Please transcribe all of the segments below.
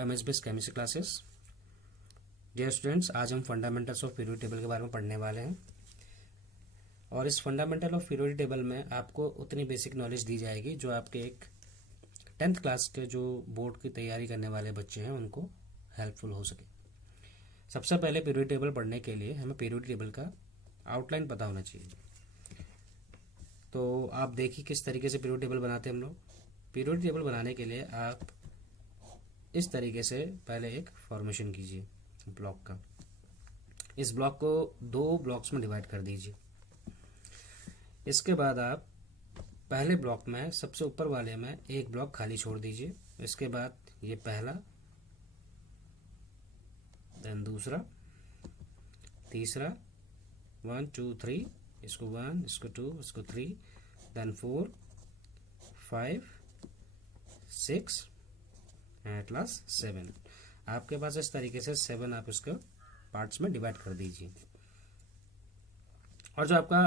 एमएसबीएस chemistry classes. Dear students, आज हम fundamentals of periodic table के बारे में पढ़ने वाले हैं। और इस फंडामेंटल ऑफ पीरियोडिक टेबल में आपको उतनी बेसिक नॉलेज दी जाएगी जो आपके एक 10th क्लास के जो बोर्ड की तैयारी करने वाले बच्चे हैं उनको हेल्पफुल हो सके। सबसे पहले पीरियोडिक टेबल पढ़ने के लिए हमें पीरियोडिक टेबल का आउटलाइन पता होना चाहिए। तो आप देखिए किस तरीके से पीरियोडिक टेबल बनाते हैं हम लोग। पीरियोडिक टेबल बनाने के लिए आप इस तरीके से पहले एक फॉर्मेशन कीजिए ब्लॉक का। इस ब्लॉक को 2 ब्लॉक्स में डिवाइड कर दीजिए। इसके बाद आप पहले ब्लॉक में सबसे ऊपर वाले में एक ब्लॉक खाली छोड़ दीजिए। इसके बाद ये पहला, देन दूसरा, तीसरा, 1 2 3, इसको 1, इसको 2, इसको 3, देन 4 5 6 एट लास्ट 7। आपके पास इस तरीके से 7 आप इसको पार्ट्स में डिवाइड कर दीजिए। और जो आपका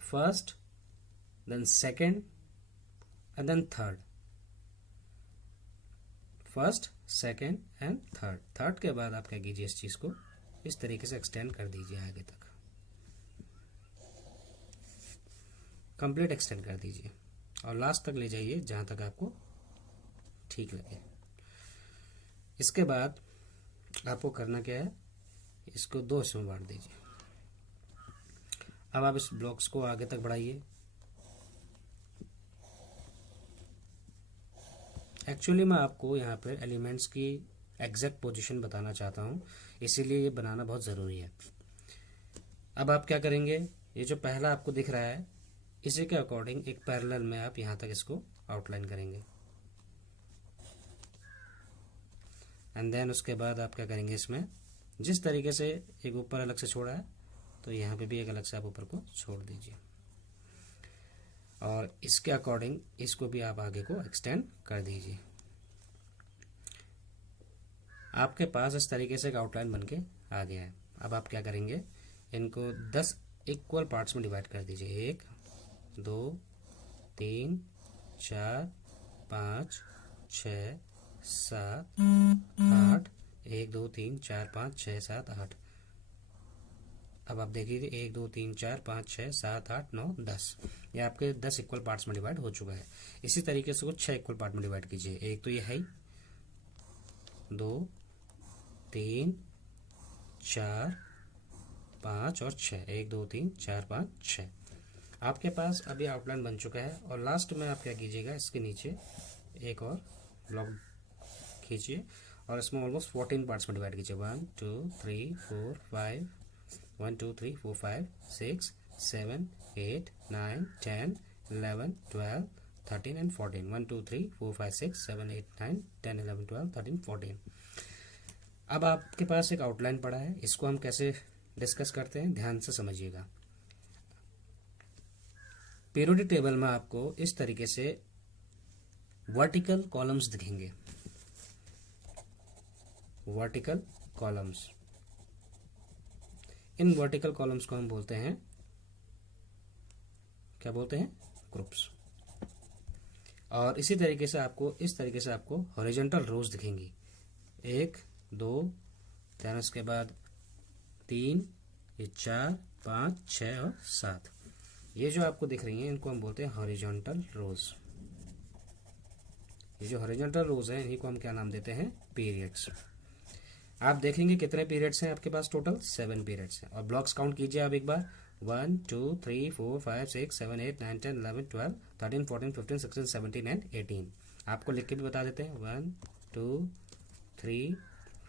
first, then second and then third, first, second and third के बाद आप क्या कीजिए, इस चीज को इस तरीके से एक्सटेंड कर दीजिए आगे तक, कंप्लीट एक्सटेंड कर दीजिए और लास्ट तक ले जाइए जहां तक आपको ठीक लगे। इसके बाद आपको करना क्या है, इसको 2 हिस्सों में बांट दीजिए। अब आप इस ब्लॉक्स को आगे तक बढ़ाइए। एक्चुअली मैं आपको यहाँ पे एलिमेंट्स की एग्जैक्ट पोजीशन बताना चाहता हूँ, इसीलिए ये बनाना बहुत ज़रूरी है। अब आप क्या करेंगे, ये जो पहला आपको दिख रहा है इसी के अकॉर्डिंग एक पैरेलल में आप यहाँ तक इसको आउटलाइन करेंगे। एंड देन उसके बाद आप क्या करेंगे, इसमें जिस तरीके से एक ऊपर अलग से छोड़ा है तो यहाँ पे भी एक अलग से आप ऊपर को छोड़ दीजिए और इसके अकॉर्डिंग इसको भी आप आगे को एक्सटेंड कर दीजिए। आपके पास इस तरीके से एक आउटलाइन बनके आ गया है। अब आप क्या करेंगे, इनको 10 इक्वल पार्ट्स में डिवाइड कर दीजिए। 1 2 3 4 5 6 7 8, 1 2 3 4 5 6 7 8। अब आप देखिए 1 2 3 4 5 6 7 8 9 10, ये आपके 10 इक्वल पार्ट्स में डिवाइड हो चुका है। इसी तरीके से कुछ 6 इक्वल पार्ट में डिवाइड कीजिए। एक तो ये है 2 3 4 5 और 6, 1 2 3 4 5 6। आपके पास अभी आउटलाइन बन चुका है और लास्ट में आप क्या कीजिएगा, इसके नीचे एक और ब्लॉक खींचिए और इसमें ऑलमोस्ट 14 पार्ट्स में डिवाइड कीजिए। 1 2 3 4 5 1 2 3 4 5 6 7 8 9 10 11 12 13 एंड 14। 1 2 3 4 5 6 7 8 9 10 11 12 13 14। अब आपके पास एक आउटलाइन पड़ा है, इसको हम कैसे डिस्कस करते हैं ध्यान से समझिएगा। पीरियोडिक टेबल में आपको इस तरीके से वर्टिकल कॉलम्स दिखेंगे। Vertical columns, in vertical columns को हम बोलते हैं, क्या बोलते हैं, ग्रुप्स। और इसी तरीके से आपको इस तरीके से आपको हॉरिजॉन्टल रोज दिखेंगी। 1 2, then उसके बाद 3, ये 4 5 6 और 7। ये जो आपको दिख रही हैं इनको हम बोलते हैं हॉरिजॉन्टल रोज। ये जो हॉरिजॉन्टल रोज हैं इन्हीं को हम क्या नाम देते हैं, पीरियड्स। आप देखेंगे कितने पीरियड्स हैं आपके पास, टोटल 7 पीरियड्स हैं। और ब्लॉक्स काउंट कीजिए आप एक बार, 1 2 3 4 5 6 7 8 9 10 11 12 13 14 15 16 17 एंड 18। आपको लिख के भी बता देते हैं, 1 2 3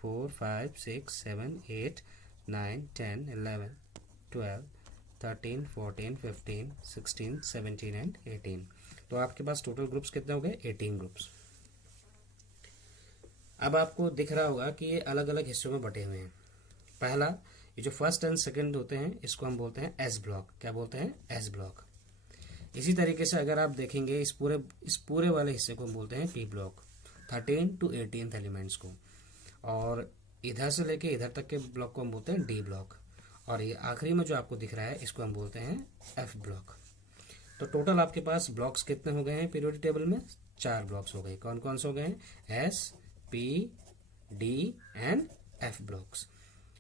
4 5 6 7 8 9 10 11 12 13 14 15 16 17 एंड 18। तो आपके पास टोटल ग्रुप्स कितने हो गए, 18 ग्रुप्स। अब आपको दिख रहा होगा कि ये अलग अलग हिस्सों में बटे हुए हैं। पहला, ये जो फर्स्ट एंड सेकंड होते हैं इसको हम बोलते हैं एस ब्लॉक। क्या बोलते हैं, एस ब्लॉक। इसी तरीके से अगर आप देखेंगे इस पूरे वाले हिस्से को हम बोलते हैं पी ब्लॉक, 13 to 18 एलिमेंट्स को। और इधर से लेके इधर तक के ब्लॉक को हम बोलते हैं डी ब्लॉक। और ये आखिरी में जो आपको दिख रहा है इसको हम बोलते हैं एफ ब्लॉक। तो टोटल आपके पास ब्लॉक्स कितने हो गए हैं पीरियोडिक टेबल में, 4 ब्लॉक्स हो गए। कौन कौन से हो गए हैं, S, P, D and F blocks.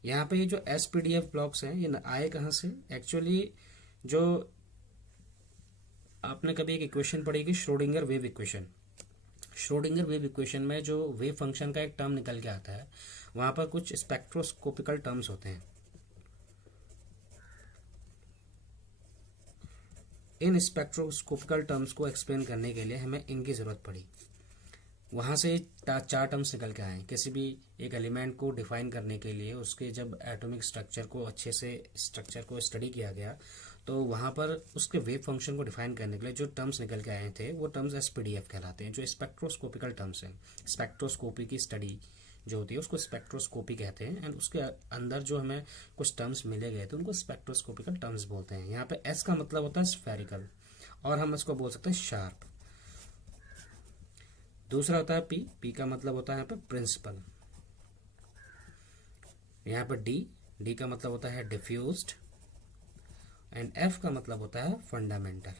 यहाँ पे ये जो S P D F blocks हैं ये आए कहाँ से? एक्चुअली जो आपने कभी एक इक्वेशन पढ़ी कि Schrodinger wave equation, Schrodinger wave equation में जो वेव फंक्शन का एक टर्म निकल के आता है, वहां पर कुछ स्पेक्ट्रोस्कोपिकल टर्म्स होते हैं। इन स्पेक्ट्रोस्कोपिकल टर्म्स को एक्सप्लेन करने के लिए हमें इनकी जरूरत पड़ी। वहां से चार टर्म्स निकल के आए। किसी भी एक एलिमेंट को डिफाइन करने के लिए उसके जब एटॉमिक स्ट्रक्चर को अच्छे से स्ट्रक्चर को स्टडी किया गया, तो वहां पर उसके वेव फंक्शन को डिफाइन करने के लिए जो टर्म्स निकल के आए थे वो टर्म्स एसपीडीएफ कहलाते हैं, जो स्पेक्ट्रोस्कोपिकल टर्म्स हैं। स्पेक्ट्रोस्कोपी की स्टडी जो होती है उसको स्पेक्ट्रोस्कोपी कहते हैं, एंड उसके अंदर जो हमें कुछ टर्म्स मिले गए थे उनको स्पेक्ट्रोस्कोपिकल टर्म्स बोलते हैं। यहाँ पे एस का मतलब होता है स्फेरिकल, और हम इसको बोल सकते हैं शार्प। दूसरा होता है पी, पी का मतलब होता है यहाँ पे प्रिंसिपल। यहाँ पर डी, डी का मतलब होता है डिफ्यूज्ड, एंड एफ का मतलब होता है फंडामेंटल।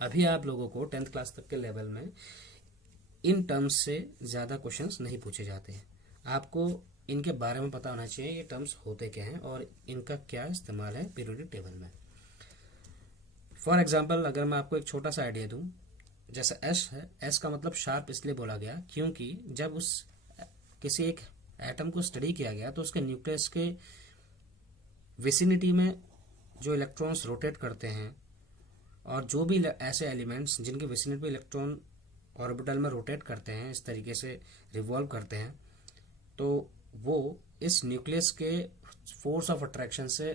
अभी आप लोगों को 10th क्लास तक के लेवल में इन टर्म्स से ज्यादा क्वेश्चंस नहीं पूछे जाते हैं। आपको इनके बारे में पता होना चाहिए, ये टर्म्स होते क्या हैं और इनका क्या इस्तेमाल है पीरियोडिक टेबल में। फॉर एग्जाम्पल अगर मैं आपको एक छोटा सा आइडिया दूं, जैसे एस है, एस का मतलब शार्प इसलिए बोला गया क्योंकि जब उस किसी एक एटम को स्टडी किया गया तो उसके न्यूक्लियस के विसिनिटी में जो इलेक्ट्रॉन्स रोटेट करते हैं, और जो भी ऐसे एलिमेंट्स जिनके विसिनिटी में इलेक्ट्रॉन ऑर्बिटल में रोटेट करते हैं, इस तरीके से रिवॉल्व करते हैं, तो वो इस न्यूक्लियस के फोर्स ऑफ अट्रैक्शन से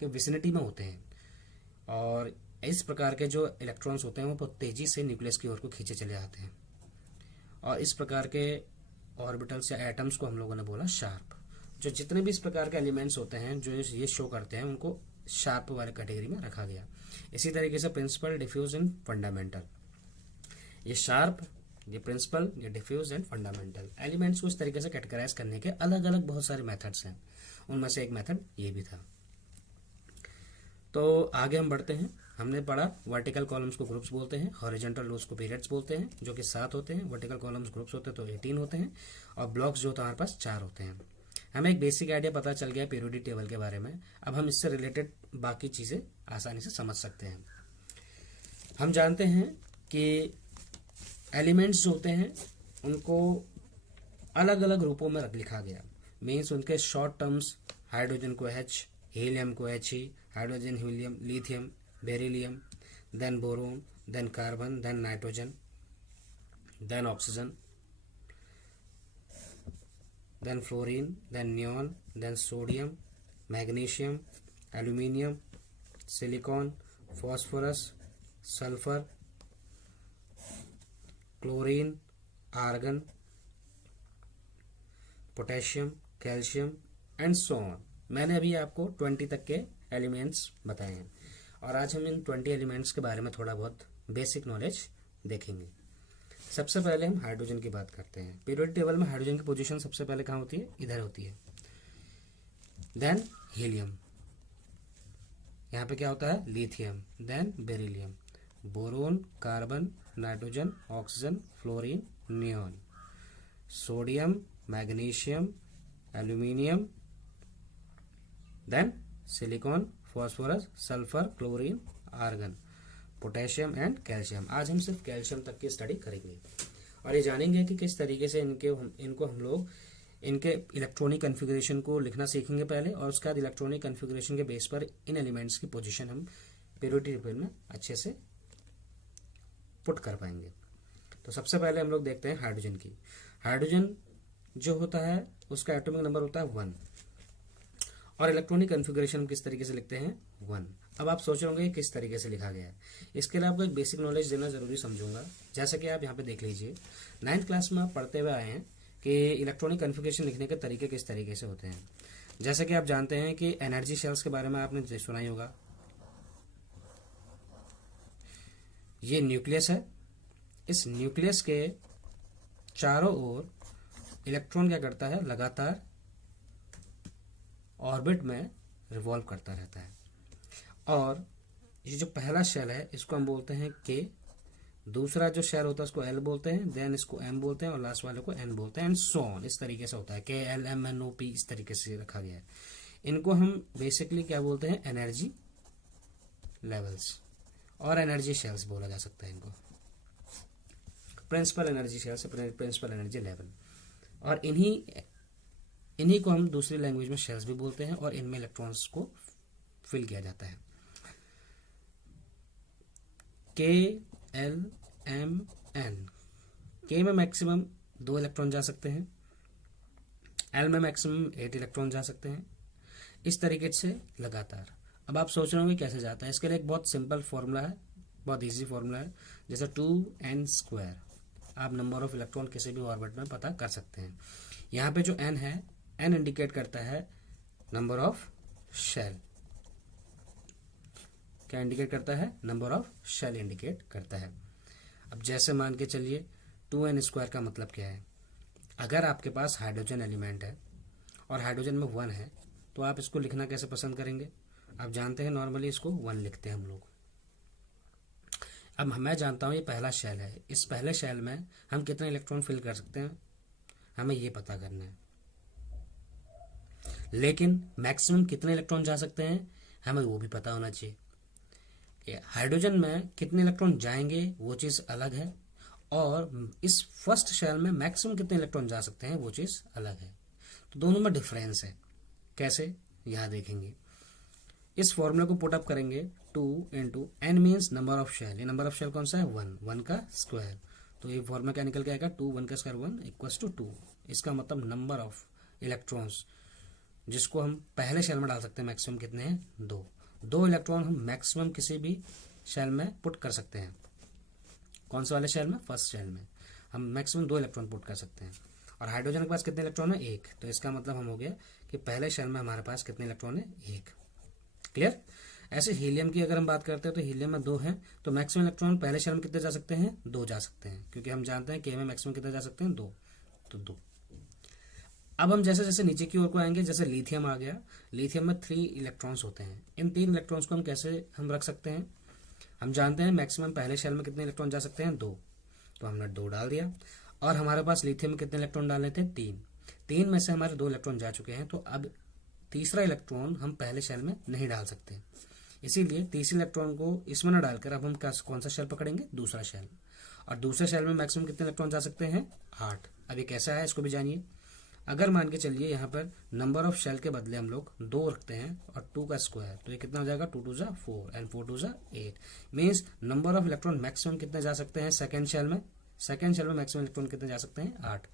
के विसिनिटी में होते हैं, और इस प्रकार के जो इलेक्ट्रॉन्स होते हैं वो बहुत तेजी से न्यूक्लियस की ओर को खींचे चले आते हैं, और इस प्रकार के ऑर्बिटल्स या एटम्स को हम लोगों ने बोला शार्प। जो जितने भी इस प्रकार के एलिमेंट्स होते हैं जो ये शो करते हैं उनको शार्प वाले कैटेगरी में रखा गया। इसी तरीके से प्रिंसिपल, डिफ्यूज एंड फंडामेंटल, ये शार्प, ये प्रिंसिपल, ये डिफ्यूज एंड फंडामेंटल एलिमेंट्स को इस तरीके से कैटेगराइज करने के अलग अलग बहुत सारे मेथड्स हैं। उनमें से एक मेथड ये भी था। तो आगे हम बढ़ते हैं। हमने पढ़ा वर्टिकल कॉलम्स को ग्रुप्स बोलते हैं, हॉरिजॉन्टल रोज को पीरियड्स बोलते हैं, जो कि 7 होते हैं। वर्टिकल कॉलम्स ग्रुप्स होते हैं तो 18 होते हैं, और ब्लॉक्स जो होता है हमारे पास 4 होते हैं। हमें एक बेसिक आइडिया पता चल गया पीरियोडिक टेबल के बारे में। अब हम इससे रिलेटेड बाकी चीजें आसानी से समझ सकते हैं। हम जानते हैं कि एलिमेंट्स जो होते हैं उनको अलग अलग रूपों में लिखा गया। मीन्स उनके शॉर्ट टर्म्स, हाइड्रोजन को H, हीलियम को He, hydrogen, helium, lithium, beryllium, then boron, then carbon, then nitrogen, then oxygen, then fluorine, then neon, then sodium, magnesium, aluminium, silicon, phosphorus, sulphur, chlorine, argon, potassium, calcium and so on. मैंने अभी आपको 20 तक के elements बताए हैं, और आज हम इन 20 एलिमेंट्स के बारे में थोड़ा बहुत बेसिक नॉलेज देखेंगे। सबसे पहले हम हाइड्रोजन की बात करते हैं। पीरियोडिक टेबल में हाइड्रोजन की पोजीशन सबसे पहले कहाँ होती है? इधर होती है। देन हीलियम, यहाँ पे क्या होता है? Lithium, then beryllium, boron, carbon, nitrogen, oxygen, fluorine, neon, sodium, magnesium, aluminium, then silicon, phosphorus, sulphur, chlorine, argon, potassium and calcium. आज हम सिर्फ कैल्शियम तक की स्टडी करेंगे, और ये जानेंगे कि किस तरीके से इनको हम लोग इनके इलेक्ट्रॉनिक कॉन्फ़िगरेशन को लिखना सीखेंगे पहले, और उसके बाद इलेक्ट्रॉनिक कॉन्फ़िगरेशन के बेस पर इन एलिमेंट्स की पोजीशन हम पीरियोडिक टेबल में अच्छे से पुट कर पाएंगे। तो सबसे पहले हम लोग देखते हैं हाइड्रोजन की। हाइड्रोजन जो होता है उसका एटॉमिक नंबर होता है 1, और इलेक्ट्रॉनिक कॉन्फ़िगरेशन हम किस तरीके से लिखते हैं? 1। अब आप सोच रहे होंगे किस तरीके से लिखा गया है। इसके लिए आपको एक बेसिक नॉलेज देना जरूरी समझूंगा। जैसा कि आप यहाँ पे देख लीजिए, 9th क्लास में आप पढ़ते हुए आए हैं कि इलेक्ट्रॉनिक कॉन्फ़िगरेशन लिखने के तरीके किस तरीके से होते हैं। जैसे कि आप जानते हैं कि एनर्जी शेल्स के बारे में आपने सुना ही होगा। ये न्यूक्लियस है। इस न्यूक्लियस के चारों ओर इलेक्ट्रॉन क्या करता है? लगातार ऑर्बिट में रिवॉल्व करता रहता है। और ये जो पहला शेल है इसको हम बोलते हैं के, दूसरा जो शेल होता है उसको एल बोलते हैं, देन इसको एम बोलते हैं और लास्ट वाले को एन बोलते हैं, एंड सो ऑन। इस तरीके से होता है, K L M N O P, इस तरीके से रखा गया है। इनको हम बेसिकली क्या बोलते हैं, एनर्जी लेवल्स और एनर्जी शेल्स बोला जा सकता है इनको, principal energy shells, principal energy level. और इन्हीं को हम दूसरी लैंग्वेज में शेल्स भी बोलते हैं, और इनमें इलेक्ट्रॉन्स को फिल किया जाता है। के एल एम एन, के में मैक्सिमम 2 इलेक्ट्रॉन जा सकते हैं, एल में मैक्सिमम 8 इलेक्ट्रॉन जा सकते हैं, इस तरीके से लगातार। अब आप सोच रहे होंगे कैसे जाता है, इसके लिए एक बहुत सिंपल फॉर्मूला है, बहुत इजी फॉर्मूला है, जैसे 2n²। आप नंबर ऑफ इलेक्ट्रॉन किसी भी ऑर्बिट में पता कर सकते हैं। यहाँ पे जो n है, n इंडिकेट करता है नंबर ऑफ शेल। क्या इंडिकेट करता है, नंबर ऑफ शेल इंडिकेट करता है। अब जैसे मान के चलिए 2n² का मतलब क्या है, अगर आपके पास हाइड्रोजन एलिमेंट है और हाइड्रोजन में 1 है, तो आप इसको लिखना कैसे पसंद करेंगे, आप जानते हैं नॉर्मली इसको 1 लिखते हैं हम लोग। अब मैं जानता हूं ये पहला शेल है, इस पहले शेल में हम कितने इलेक्ट्रॉन फिल कर सकते हैं, हमें ये पता करना है। लेकिन मैक्सिमम कितने इलेक्ट्रॉन जा सकते हैं हमें वो भी पता होना चाहिए। हाइड्रोजन में कितने इलेक्ट्रॉन जाएंगे वो चीज अलग है, और इस फर्स्ट शेल में मैक्सिमम कितने इलेक्ट्रॉन जा सकते हैं वो चीज अलग है। तो दोनों में डिफरेंस है। कैसे, यहां देखेंगे। इस फॉर्मूले को पुट अप करेंगे, 2 into n means number of shell. ये नंबर ऑफ शेल कौन सा है, 1 का स्क्वायर। तो ये फॉर्मूला क्या निकल के आएगा, 2 1 का स्क्वायर 1 इक्वल्स टू 2। इसका मतलब नंबर ऑफ इलेक्ट्रॉन्स जिसको हम पहले शेल में डाल सकते हैं मैक्सिमम कितने हैं, 2 इलेक्ट्रॉन हम मैक्सिमम किसी भी शेल में पुट कर सकते हैं। कौन से वाले शेल में, फर्स्ट शेल में हम मैक्सिमम 2 इलेक्ट्रॉन पुट कर सकते हैं। और हाइड्रोजन के पास कितने इलेक्ट्रॉन है, 1। तो इसका मतलब हम हो गया कि पहले शेल में हमारे पास कितने इलेक्ट्रॉन है, 1। क्लियर। ऐसे हीलियम की अगर हम बात करते हैं तो हीलियम में 2 हैं, तो मैक्सिमम इलेक्ट्रॉन पहले शेल में कितने जा सकते हैं, 2 जा सकते हैं, क्योंकि हम जानते हैं के में मैक्सिमम कितने जा सकते हैं, 2। तो 2। अब हम जैसे जैसे नीचे की ओर को आएंगे, जैसे लिथियम आ गया, लिथियम में 3 इलेक्ट्रॉन्स होते हैं। इन 3 इलेक्ट्रॉन्स को हम कैसे रख सकते हैं, हम जानते हैं मैक्सिमम पहले शेल में कितने इलेक्ट्रॉन जा सकते हैं, 2। तो हमने 2 डाल दिया, और हमारे पास लिथियम में कितने इलेक्ट्रॉन डालने थे, 3 में से हमारे 2 इलेक्ट्रॉन जा चुके हैं। तो अब तीसरा इलेक्ट्रॉन हम पहले शेल में नहीं डाल सकते, इसीलिए तीसरे इलेक्ट्रॉन को इसमें न डालकर अब हम कौन सा शेल पकड़ेंगे, दूसरा शेल। और दूसरे शेल में मैक्सिमम कितने इलेक्ट्रॉन जा सकते हैं, 8। अब ये कैसा है इसको भी जानिए। अगर मान के चलिए यहाँ पर नंबर ऑफ शेल के बदले हम लोग 2 रखते हैं और 2 का स्क्वायर, तो ये कितना हो जाएगा, 2 2 जा 4 एंड 4 2 जा 8। Means number of electron maximum कितने जा सकते हैं सेकेंड शेल में, सेकेंड शेल में मैक्सिमम इलेक्ट्रॉन कितने जा सकते हैं, 8।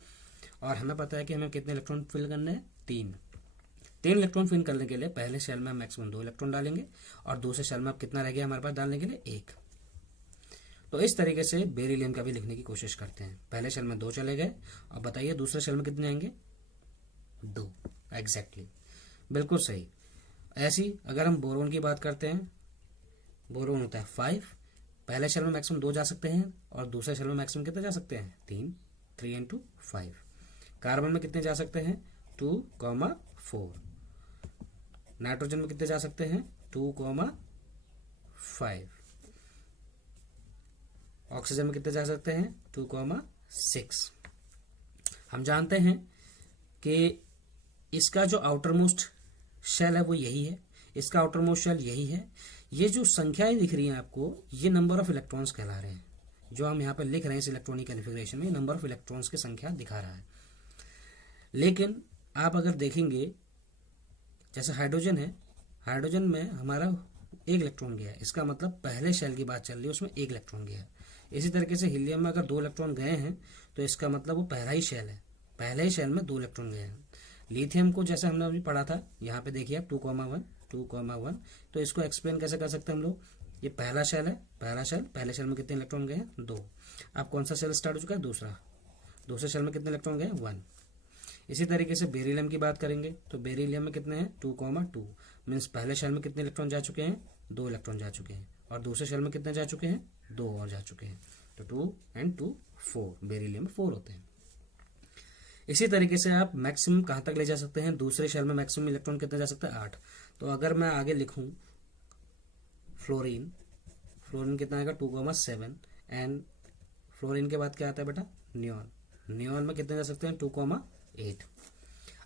और हमें पता है कि हमें कितने इलेक्ट्रॉन फिल करने हैं, 3 इलेक्ट्रॉन फिल करने के लिए पहले शेल में हम मैक्सिमम 2 इलेक्ट्रॉन डालेंगे, और दूसरे शेल में अब कितना रह गया हमारे पास डालने के लिए, 1। तो इस तरीके से बेरिलियम का भी लिखने की कोशिश करते हैं। पहले शेल में 2 चले गए, अब बताइए दूसरे शेल में कितने आएंगे, 2। एग्जैक्टली, बिल्कुल सही। ऐसी अगर हम बोरोन की बात करते हैं, बोरोन होता है 5, पहले शेल में मैक्सिमम 2 जा सकते हैं, और दूसरे शेल में मैक्सिमम कितने जा सकते हैं, 3 इंटू 5। कार्बन में कितने जा सकते हैं, 2, 4। नाइट्रोजन में कितने जा सकते हैं, 2, 5। ऑक्सीजन में कितने जा सकते हैं, 2, 6। हम जानते हैं कि इसका जो आउटर मोस्ट शेल है वो यही है, इसका आउटर मोस्ट शेल यही है। ये जो संख्याएं दिख रही हैं आपको, ये नंबर ऑफ इलेक्ट्रॉन्स कहला रहे हैं। जो हम यहाँ पर लिख रहे हैं इस इलेक्ट्रॉनिक कॉन्फ़िगरेशन में, नंबर ऑफ इलेक्ट्रॉन्स की संख्या दिखा रहा है। लेकिन आप अगर देखेंगे, जैसे हाइड्रोजन है, हाइड्रोजन में हमारा 1 इलेक्ट्रॉन गया है, इसका मतलब पहले शेल की बात चल रही है उसमें 1 इलेक्ट्रॉन गया है। इसी तरीके से हीलियम में अगर 2 इलेक्ट्रॉन गए हैं तो इसका मतलब वो पहला ही शेल है, पहले ही शेल में 2 इलेक्ट्रॉन गए हैं। लिथियम को जैसे हमने अभी पढ़ा था, यहाँ पे देखिए आप 2,1, तो इसको एक्सप्लेन कैसे कर सकते हैं हम लोग, ये पहला शेल है, पहला शेल, पहले शेल में कितने इलेक्ट्रॉन गए हैं, 2। अब कौन सा शेल स्टार्ट हो चुका है, दूसरा, दूसरे शेल में कितने इलेक्ट्रॉन गए, 1। इसी तरीके से बेरिलियम की बात करेंगे तो बेरिलियम में कितने हैं, 2,2। मीन्स पहले शेल में कितने इलेक्ट्रॉन जा चुके हैं, 2 इलेक्ट्रॉन जा चुके हैं, और दूसरे शेल में कितने जा चुके हैं, 2 और जा चुके हैं। तो 2 and 2 4, बेरिलियम में 4 होते हैं। इसी तरीके से आप मैक्सिमम कहाँ तक ले जा सकते हैं, दूसरे शेल में मैक्सिमम इलेक्ट्रॉन कितने जा सकते हैं, 8। तो अगर मैं आगे लिखूं फ्लोरीन, फ्लोरीन कितना आएगा, 2,7 एंड फ्लोरीन के बाद क्या आता है बेटा, नियॉन। नियॉन में कितने जा सकते हैं, 2,8।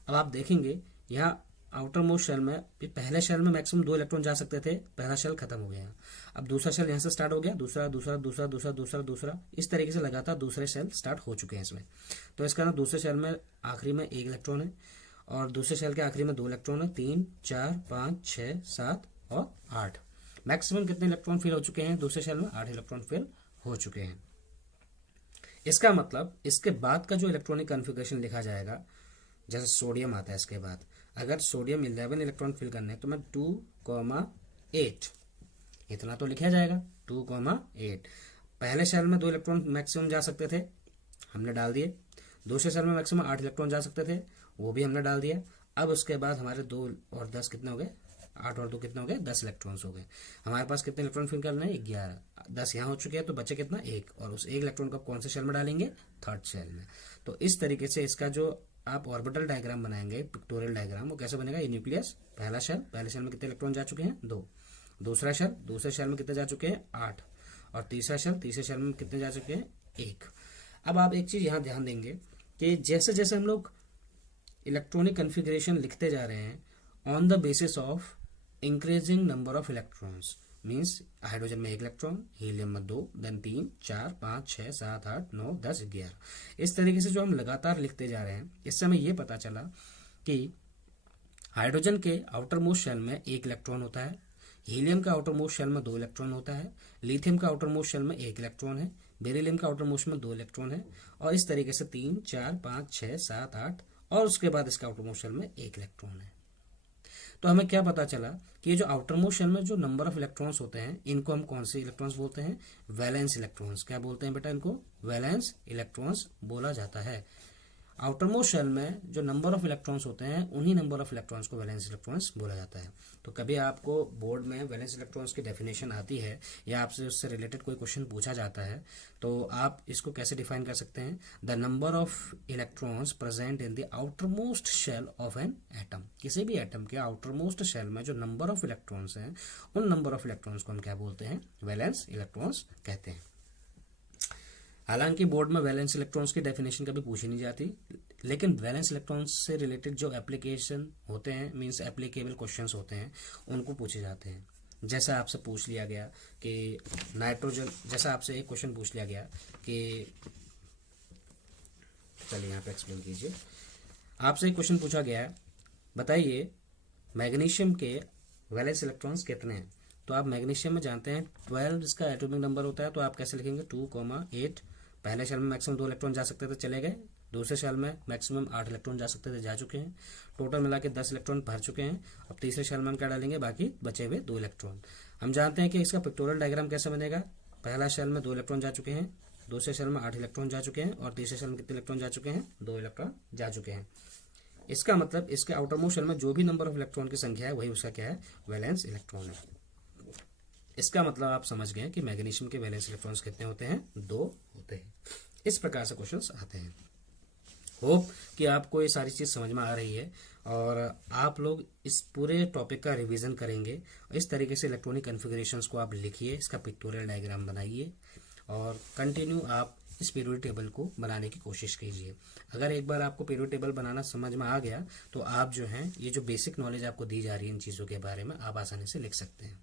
अब आप देखेंगे यहाँ आउटर मोस्ट शेल में, पहले शेल में मैक्सिमम 2 इलेक्ट्रॉन जा सकते थे, पहला शेल खत्म हो गया। अब दूसरा शेल यहाँ से स्टार्ट हो गया, दूसरा दूसरा दूसरा दूसरा दूसरा दूसरा, इस तरीके से लगातार दूसरे शेल स्टार्ट हो चुके हैं इसमें। तो इसका ना दूसरे शेल में आखिरी में 1 इलेक्ट्रॉन है, और दूसरे शेल के आखिरी में 2 इलेक्ट्रॉन है, 3 4 5 6 7 और 8। मैक्सिमम कितने इलेक्ट्रॉन फिल हो चुके हैं दूसरे शेल में, 8 इलेक्ट्रॉन फिल हो चुके हैं। इसका मतलब इसके बाद का जो इलेक्ट्रॉनिक कॉन्फ़िगरेशन लिखा जाएगा, जैसे सोडियम आता है इसके बाद, अगर सोडियम 11 इलेक्ट्रॉन फिल करने हैं तो मैं 2,8 इतना तो लिखा जाएगा, 2,8। पहले शेल में 2 इलेक्ट्रॉन मैक्सिमम जा सकते थे, हमने डाल दिए। दूसरे शेल में मैक्सिमम 8 इलेक्ट्रॉन जा सकते थे, वो भी हमने डाल दिया। अब उसके बाद हमारे 2 और 10 कितने हो गए, 8 और 2 कितने हो गए, 10 इलेक्ट्रॉन्स हो गए। हमारे पास कितने इलेक्ट्रॉन फिल करना है, 11। 10 यहाँ हो चुके हैं, तो बचे कितना, 1। और उस 1 इलेक्ट्रॉन को कौन से शेल में डालेंगे, थर्ड शेल में। तो इस तरीके से इसका जो आप ऑर्बिटल डायग्राम बनाएंगे, पिक्टोरियल डायग्राम, वो कैसे बनेगा, ये न्यूक्लियस, पहला शेल, पहले शेल में कितने इलेक्ट्रॉन जा चुके हैं, 2। दूसरा शेल, दूसरे शेल में कितने जा चुके हैं, 8। और तीसरा शेल, तीसरे शेल में कितने जा चुके हैं, 1। अब आप एक चीज यहाँ ध्यान देंगे कि जैसे जैसे हम लोग इलेक्ट्रॉनिक कन्फिग्रेशन लिखते जा रहे हैं on the basis of increasing number of electrons, means hydrogen में 1 इलेक्ट्रॉन, हीलियम में 2, देन 3 4 5 6 7 8 9 10 11। इस तरीके से जो हम लगातार लिखते जा रहे हैं, इससे हमें ये पता चला कि हाइड्रोजन के आउटर मोस्ट शेल में 1 इलेक्ट्रॉन होता है, हीलियम का आउटर मोस्ट शेल में 2 इलेक्ट्रॉन होता है, लिथियम का आउटर मोस्ट शेल में 1 इलेक्ट्रॉन है, बेरिलियम का आउटर मोस्ट में 2 इलेक्ट्रॉन है, और इस तरीके से 3 4 5 6 7 8, और उसके बाद इसका आउटर मोस्ट शेल में 1 इलेक्ट्रॉन है। तो हमें क्या पता चला कि ये जो आउटर मोस्ट शेल में जो नंबर ऑफ इलेक्ट्रॉन्स होते हैं, इनको हम कौन से इलेक्ट्रॉन्स बोलते हैं, वैलेंस इलेक्ट्रॉन्स। क्या बोलते हैं बेटा, इनको वैलेंस इलेक्ट्रॉन्स बोला जाता है। आउटर मोस्ट शेल में जो नंबर ऑफ इलेक्ट्रॉन्स होते हैं, उन्हीं नंबर ऑफ इलेक्ट्रॉन्स को वैलेंस इलेक्ट्रॉन्स बोला जाता है। तो कभी आपको बोर्ड में वैलेंस इलेक्ट्रॉन्स की डेफिनेशन आती है या आपसे उससे रिलेटेड कोई क्वेश्चन पूछा जाता है, तो आप इसको कैसे डिफाइन कर सकते हैं, the number of electrons present in the outer most shell of an atom. किसी भी एटम के आउटर मोस्ट शेल में जो नंबर ऑफ इलेक्ट्रॉन्स हैं, उन नंबर ऑफ इलेक्ट्रॉन्स को हम क्या बोलते हैं, वैलेंस इलेक्ट्रॉन्स कहते हैं। हालांकि बोर्ड में वैलेंस इलेक्ट्रॉन्स की डेफिनेशन कभी पूछी नहीं जाती, लेकिन वैलेंस इलेक्ट्रॉन्स से रिलेटेड जो एप्लीकेशन होते हैं, मींस एप्लीकेबल क्वेश्चंस होते हैं, उनको पूछे जाते हैं। जैसा आपसे पूछ लिया गया कि नाइट्रोजन, जैसा आपसे एक क्वेश्चन पूछ लिया गया कि, चलिए यहाँ पे एक्सप्लेन कीजिए। आपसे एक क्वेश्चन पूछा गया है, बताइए मैग्नीशियम के वैलेंस इलेक्ट्रॉन्स कितने हैं। तो आप मैग्नीशियम में जानते हैं 12 इसका एटॉमिक नंबर होता है, तो आप कैसे लिखेंगे, 2,8। पहले शेल में मैक्सिमम 2 इलेक्ट्रॉन जा सकते थे, चले गए। दूसरे शेल में मैक्सिमम 8 इलेक्ट्रॉन जा सकते थे, जा चुके हैं। टोटल मिला के 10 इलेक्ट्रॉन भर चुके हैं। अब तीसरे शेल में हम क्या डालेंगे, बाकी बचे हुए 2 इलेक्ट्रॉन। हम जानते हैं कि इसका पिक्टोरियल डायग्राम कैसे बनेगा, पहला शेल में 2 इलेक्ट्रॉन जा चुके हैं, दूसरे शेल में 8 इलेक्ट्रॉन जा चुके हैं, और तीसरे शेल में कितने इलेक्ट्रॉन जा चुके हैं, 2 इलेक्ट्रॉन जा चुके हैं। इसका मतलब इसके आउटर मोस्ट शेल में जो भी नंबर ऑफ इलेक्ट्रॉन की संख्या है, वही उसका क्या है, वैलेंस इलेक्ट्रॉन है। इसका मतलब आप समझ गए कि मैग्नीशियम के वैलेंस इलेक्ट्रॉन्स कितने होते हैं, 2 होते हैं। इस प्रकार से क्वेश्चंस आते हैं। होप कि आपको ये सारी चीज़ समझ में आ रही है और आप लोग इस पूरे टॉपिक का रिवीजन करेंगे। इस तरीके से इलेक्ट्रॉनिक कॉन्फ़िगरेशंस को आप लिखिए, इसका पिक्टोरियल डायग्राम बनाइए और कंटिन्यू आप इस पीरियड टेबल को बनाने की कोशिश कीजिए। अगर एक बार आपको पीरियड टेबल बनाना समझ में आ गया तो आप जो हैं, ये जो बेसिक नॉलेज आपको दी जा रही है इन चीज़ों के बारे में, आप आसानी से लिख सकते हैं।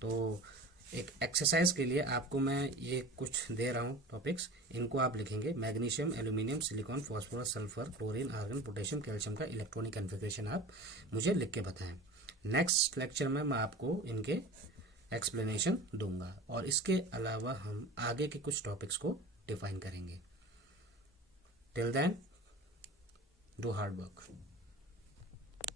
तो एक एक्सरसाइज के लिए आपको मैं ये कुछ दे रहा हूँ टॉपिक्स, इनको आप लिखेंगे। Magnesium, aluminium, silicon, phosphorus, sulphur, chlorine, argon, potassium, calcium का इलेक्ट्रॉनिक कॉन्फ़िगरेशन आप मुझे लिख के बताएं। नेक्स्ट लेक्चर में मैं आपको इनके एक्सप्लेनेशन दूंगा और इसके अलावा हम आगे के कुछ टॉपिक्स को डिफाइन करेंगे। Till then, do hard work.